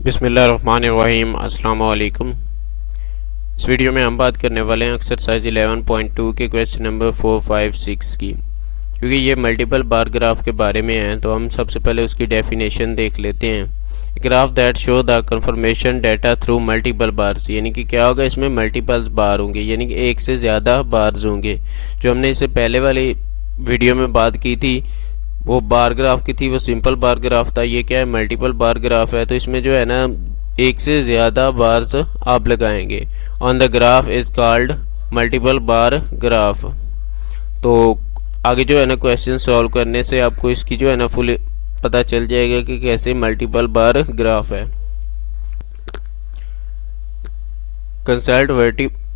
बिस्मिल्लाहिर्रहमानिर्रहीम अस्सलाम वालेकुम। इस वीडियो में हम बात करने वाले हैं एक्सरसाइज 11.2 के क्वेश्चन नंबर 4, 5, 6 की। क्योंकि ये मल्टीपल बार ग्राफ के बारे में है तो हम सबसे पहले उसकी डेफिनेशन देख लेते हैं। Graph that show the confirmation data through multiple bars, यानी कि क्या होगा, इसमें मल्टीपल्स बार होंगे, यानी कि एक से ज़्यादा बार्स होंगे। जो हमने इससे पहले वाली वीडियो में बात की थी वो बार ग्राफ की थी, वो सिंपल बार ग्राफ था। ये क्या है, मल्टीपल बार ग्राफ है। तो इसमें जो है ना एक से ज़्यादा बार्स आप लगाएंगे। On the graph is called multiple bar graph. तो आगे जो है ना क्वेश्चन सॉल्व करने से आपको इसकी जो है ना फुल पता चल जाएगा कि कैसे मल्टीपल बार ग्राफ है। Consult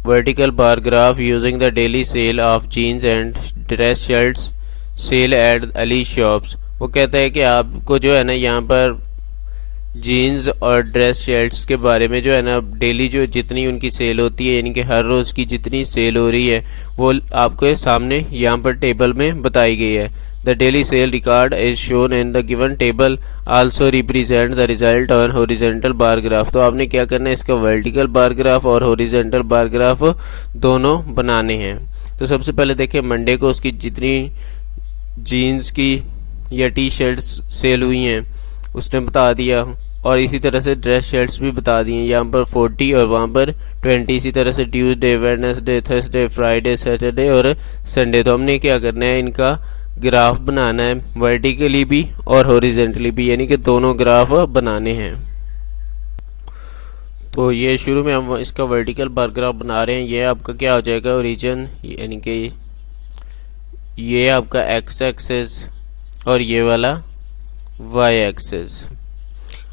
vertical bar graph using the daily sale of jeans and dress shirts sale at Ali shops। वो कहता है कि आपको जो है ना यहाँ पर जीन्स और ड्रेस शर्ट्स के बारे में जो है ना डेली जो जितनी उनकी सेल होती है, यानी कि हर रोज़ की जितनी सेल हो रही है वो आपके सामने यहाँ पर टेबल में बताई गई है। The daily cell record is shown in the given table also represent the result on horizontal bar graph. तो आपने क्या करना है, इसका वर्टिकल बार ग्राफ और हॉरिजॉन्टल बार ग्राफ दोनों बनाने हैं। तो सबसे पहले देखिए मंडे को उसकी जितनी जीन्स की या टी शर्ट्स सेल हुई हैं उसने बता दिया, और इसी तरह से ड्रेस शर्ट्स भी बता दिए, यहाँ पर 40 और वहाँ पर 20। इसी तरह से Tuesday, Wednesday, Thursday, Friday, Saturday और संडे। तो हमने क्या करना है, इनका ग्राफ बनाना है, वर्टिकली भी और हॉरिजॉन्टली भी, यानी कि दोनों ग्राफ बनाने हैं। तो ये शुरू में हम इसका वर्टिकल बार ग्राफ बना रहे हैं। ये आपका क्या हो जाएगा, ओरिजिन, यानी कि ये आपका एक्स एक्सेस और ये वाला वाई एक्सेस।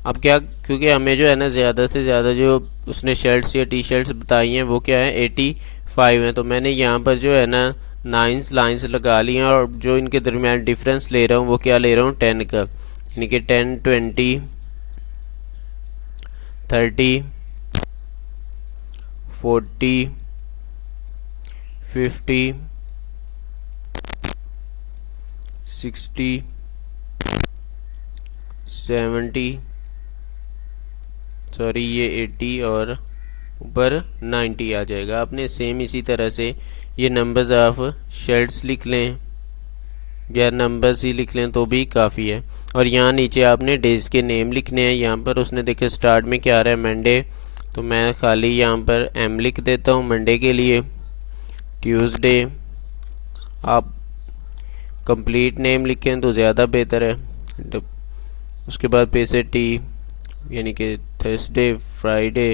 अब क्या, क्योंकि हमें जो है ना ज़्यादा से ज़्यादा जो उसने शर्ट्स या टी शर्ट्स बताई हैं वो क्या है 85 हैं। तो मैंने यहाँ पर जो है ना 9 लाइंस लगा ली हैं, और जो इनके दरमियान डिफरेंस ले रहा हूँ वो क्या ले रहा हूँ 10 का, यानी कि 10, 20, 30, 40, 50, 60, 70, सॉरी ये 80 और ऊपर 90 आ जाएगा। आपने सेम इसी तरह से ये नंबर्स ऑफ शर्ट्स लिख लें या नंबर्स ही लिख लें तो भी काफ़ी है। और यहाँ नीचे आपने डेज के नेम लिखने हैं। यहाँ पर उसने देखे स्टार्ट में क्या आ रहा है, मंडे, तो मैं खाली यहाँ पर एम लिख देता हूँ मंडे के लिए। ट्यूसडे, आप कंप्लीट नेम लिखें तो ज़्यादा बेहतर है। उसके बाद पे से टी, यानी कि थर्सडे, फ्राइडे,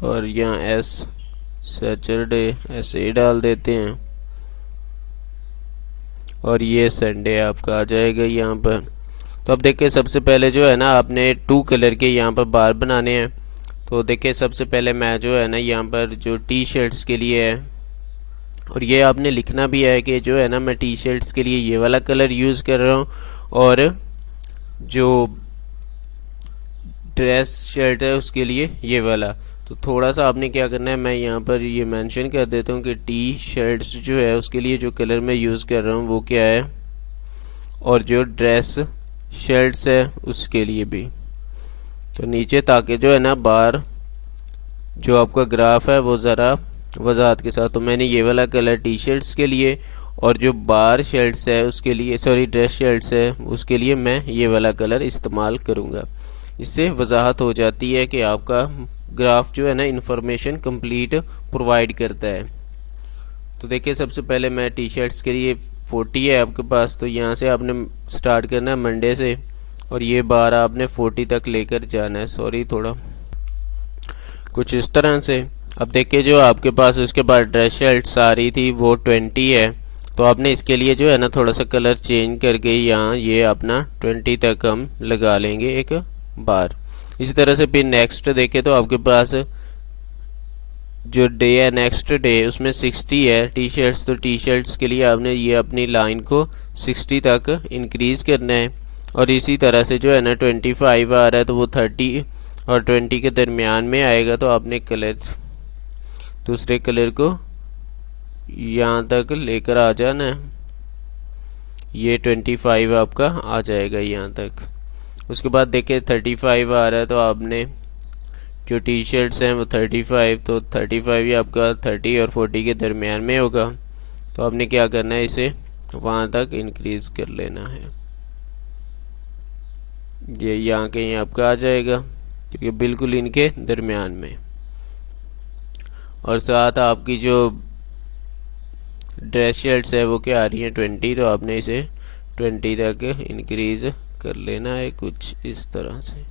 और यहाँ एस सैटरडे, ऐसे डाल देते हैं, और ये संडे आपका आ जाएगा यहाँ पर। तो अब देखिए सबसे पहले जो है ना आपने 2 कलर के यहाँ पर बार बनाने हैं। तो देखिए सबसे पहले मैं जो है ना यहाँ पर जो टी शर्ट्स के लिए है, और ये आपने लिखना भी है कि जो है ना मैं टी शर्ट्स के लिए ये वाला कलर यूज़ कर रहा हूँ, और जो ड्रेस शर्ट है उसके लिए ये वाला। तो थोड़ा सा आपने क्या करना है, मैं यहाँ पर ये मेंशन कर देता हूँ कि टी शर्ट्स जो है उसके लिए जो कलर मैं यूज़ कर रहा हूँ वो क्या है, और जो ड्रेस शर्ट्स है उसके लिए भी। तो नीचे ताकि जो है ना बार जो आपका ग्राफ है वो ज़रा वजाहत के साथ। तो मैंने ये वाला कलर टी शर्ट्स के लिए, और जो बार शर्ट्स है उसके लिए, सॉरी ड्रेस शर्ट्स है उसके लिए मैं ये वाला कलर इस्तेमाल करूँगा। इससे वजाहत हो जाती है कि आपका ग्राफ जो है ना इंफॉर्मेशन कंप्लीट प्रोवाइड करता है। तो देखिए सबसे पहले मैं टी शर्ट्स के लिए 40 है आपके पास, तो यहाँ से आपने स्टार्ट करना है मंडे से, और ये बार आपने 40 तक लेकर जाना है। सॉरी थोड़ा कुछ इस तरह से। अब देखिए जो आपके पास उसके बाद ड्रेस शर्ट्स आ रही थी वो 20 है, तो आपने इसके लिए जो है ना थोड़ा सा कलर चेंज करके यहाँ ये अपना 20 तक हम लगा लेंगे एक बार। इसी तरह से फिर नेक्स्ट देखें तो आपके पास जो डे है नेक्स्ट डे उसमें 60 है टी शर्ट्स, तो टी शर्ट्स के लिए आपने ये अपनी लाइन को 60 तक इंक्रीज़ करना है। और इसी तरह से जो है ना 25 आ रहा है तो वो 30 और 20 के दरमियान में आएगा, तो आपने कलर दूसरे कलर को यहाँ तक लेकर आ जाना है। ये 25 आपका आ जाएगा यहाँ तक। उसके बाद देखिए 35 आ रहा है, तो आपने जो टी शर्ट्स हैं वो 35, तो 35 ही आपका 30 और 40 के दरमियान में होगा। तो आपने क्या करना है, इसे वहाँ तक इंक्रीज कर लेना है। ये यहाँ कहीं आपका आ जाएगा क्योंकि बिल्कुल इनके दरमियान में। और साथ आपकी जो ड्रेस शर्ट्स है वो क्या आ रही है 20, तो आपने इसे 20 तक इंक्रीज कर लेना है कुछ इस तरह से।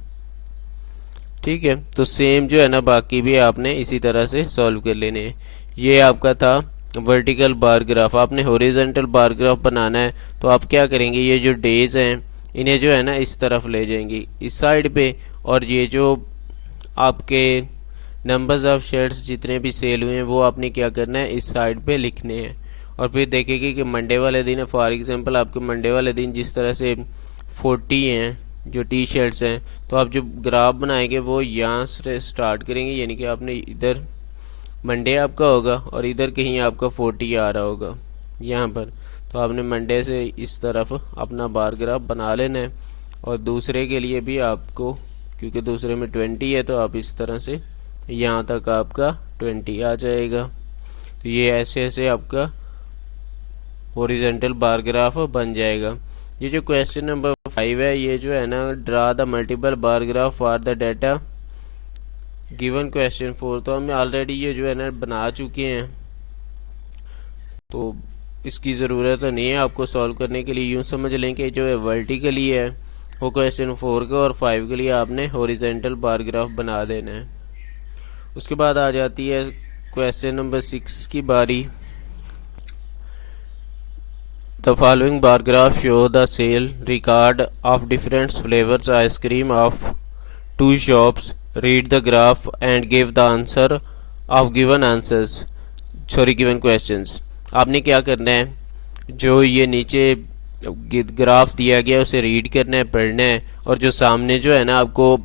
ठीक है, तो सेम जो है ना बाकी भी आपने इसी तरह से सॉल्व कर लेने हैं। ये आपका था वर्टिकल बार ग्राफ। आपने हॉरिजॉन्टल बार ग्राफ बनाना है तो आप क्या करेंगे, ये जो डेज हैं इन्हें जो है ना इस तरफ ले जाएंगे इस साइड पे, और ये जो आपके नंबर्स ऑफ शर्ट्स जितने भी सेल हुए हैं वो आपने क्या करना है इस साइड पे लिखने हैं। और फिर देखेंगे कि मंडे वाले दिन है, फॉर एग्जांपल आपके मंडे वाले दिन जिस तरह से 40 हैं जो टी शर्ट्स हैं, तो आप जो ग्राफ बनाएंगे वो यहाँ से स्टार्ट करेंगे, यानी कि आपने इधर मंडे आपका होगा और इधर कहीं आपका 40 आ रहा होगा यहाँ पर। तो आपने मंडे से इस तरफ अपना बार ग्राफ बना लेना है। और दूसरे के लिए भी आपको, क्योंकि दूसरे में 20 है, तो आप इस तरह से यहाँ तक आपका 20 आ जाएगा। तो ये ऐसे ऐसे आपका हॉरिजॉन्टल बार ग्राफ बन जाएगा। ये जो क्वेश्चन नंबर 5 है, ये जो है ना draw the multiple bar graph for the data given question 4, तो हम ऑलरेडी ये जो है ना बना चुके हैं, तो इसकी ज़रूरत नहीं है आपको सॉल्व करने के लिए। यूँ समझ लें कि जो है वर्टिकली है वो क्वेश्चन 4 का, और 5 के लिए आपने हॉरिजॉन्टल बार ग्राफ बना देना है। उसके बाद आ जाती है क्वेश्चन नंबर 6 की बारी। The following bar graph show the sale record of different flavors ice cream of two shops. Read the graph and give the answer of given answers. given questions. आपने क्या करना है, जो ये नीचे ग्राफ दिया गया उसे रीड करना है, पढ़ना है, और जो सामने जो है ना आपको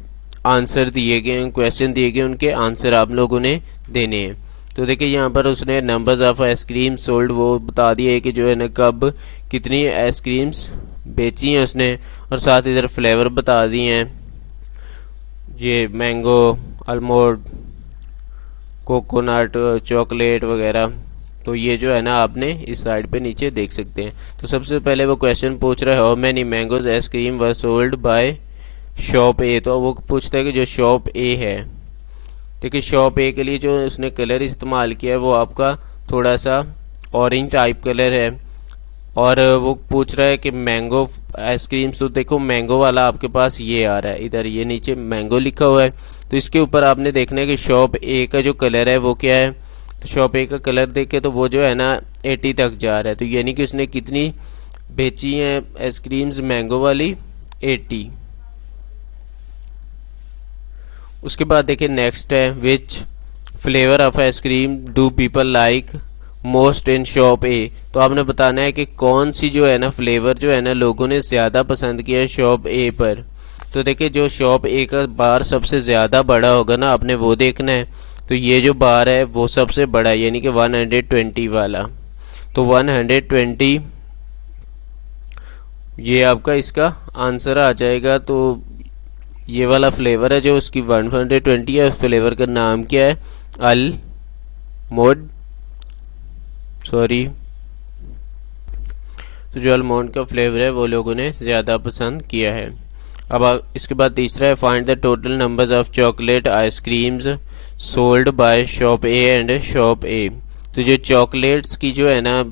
आंसर दिए गए, क्वेश्चन दिए गए, उनके आंसर आप लोगों ने देने हैं। तो देखिए यहाँ पर उसने नंबर्स ऑफ आइसक्रीम सोल्ड वो बता दिया है कि जो है ना कब कितनी आइसक्रीम्स बेची हैं उसने, और साथ इधर फ्लेवर बता दिए हैं, ये मैंगो, आलमंड, कोकोनट, चॉकलेट वगैरह। तो ये जो है ना आपने इस साइड पे नीचे देख सकते हैं। तो सबसे पहले वो क्वेश्चन पूछ रहा है how many mangoes ice cream were sold by shop A, तो वो पूछता है कि जो शॉप ए है। देखिए शॉप ए के लिए जो उसने कलर इस्तेमाल किया है वो आपका थोड़ा सा ऑरेंज टाइप कलर है, और वो पूछ रहा है कि मैंगो आइसक्रीम्स, तो देखो मैंगो वाला आपके पास ये आ रहा है, इधर ये नीचे मैंगो लिखा हुआ है। तो इसके ऊपर आपने देखना है कि शॉप ए का जो कलर है वो क्या है, तो शॉप ए का कलर देखे तो वो जो है ना 80 तक जा रहा है। तो यानी कि उसने कितनी बेची हैं आइसक्रीम्स मैंगो वाली, 80। उसके बाद देखिए नेक्स्ट है which flavour of ice cream do people like most in shop A, तो आपने बताना है कि कौन सी जो है ना फ्लेवर जो है ना लोगों ने ज़्यादा पसंद किया है शॉप ए पर। तो देखिए जो शॉप ए का बार सबसे ज़्यादा बड़ा होगा ना, आपने वो देखना है। तो ये जो बार है वो सबसे बड़ा है, यानी कि 120 वाला। तो 120 ये आपका इसका आंसर आ जाएगा। तो ये वाला फ्लेवर है जो उसकी 120 है, उस फ्लेवर का नाम क्या है, अल मोड, सॉरी। तो जो अलमोंड का फ्लेवर है वो लोगों ने ज़्यादा पसंद किया है। अब इसके बाद तीसरा है find the total numbers of chocolate ice creams sold by shop A and shop A. तो जो चॉकलेट्स की जो है ना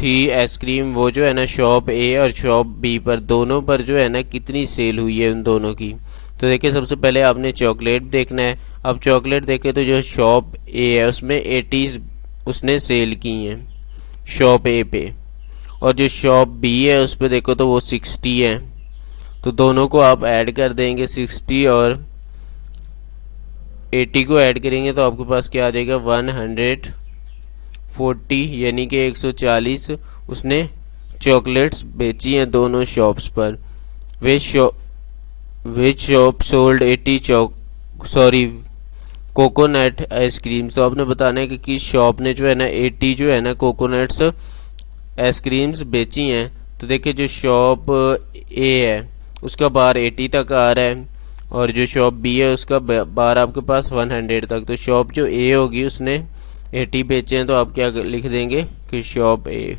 थी आइसक्रीम, वो जो है ना शॉप ए और शॉप बी पर दोनों पर जो है ना कितनी सेल हुई है उन दोनों की। तो देखिए सबसे पहले आपने चॉकलेट देखना है। अब चॉकलेट देखे तो जो शॉप ए है उसमें 80 उसने सेल की हैं शॉप ए पे, और जो शॉप बी है उस पर देखो तो वो 60 है। तो दोनों को आप ऐड कर देंगे, 60 और 80 को ऐड करेंगे तो आपके पास क्या आ जाएगा 140, यानी कि 140 उसने चॉकलेट्स बेची हैं दोनों शॉप्स पर। विच शॉप सोल्ड 80 कोकोनट आइसक्रीम। तो आपने बताना है कि किस शॉप ने जो है ना 80 जो है ना कोकोनट्स आइसक्रीम्स बेची हैं। तो देखिए जो शॉप ए है उसका बार 80 तक आ रहा है, और जो शॉप बी है उसका बार आपके पास 100 तक। तो शॉप जो ए होगी उसने 80 बेचे हैं, तो आप क्या लिख देंगे कि शॉप ए।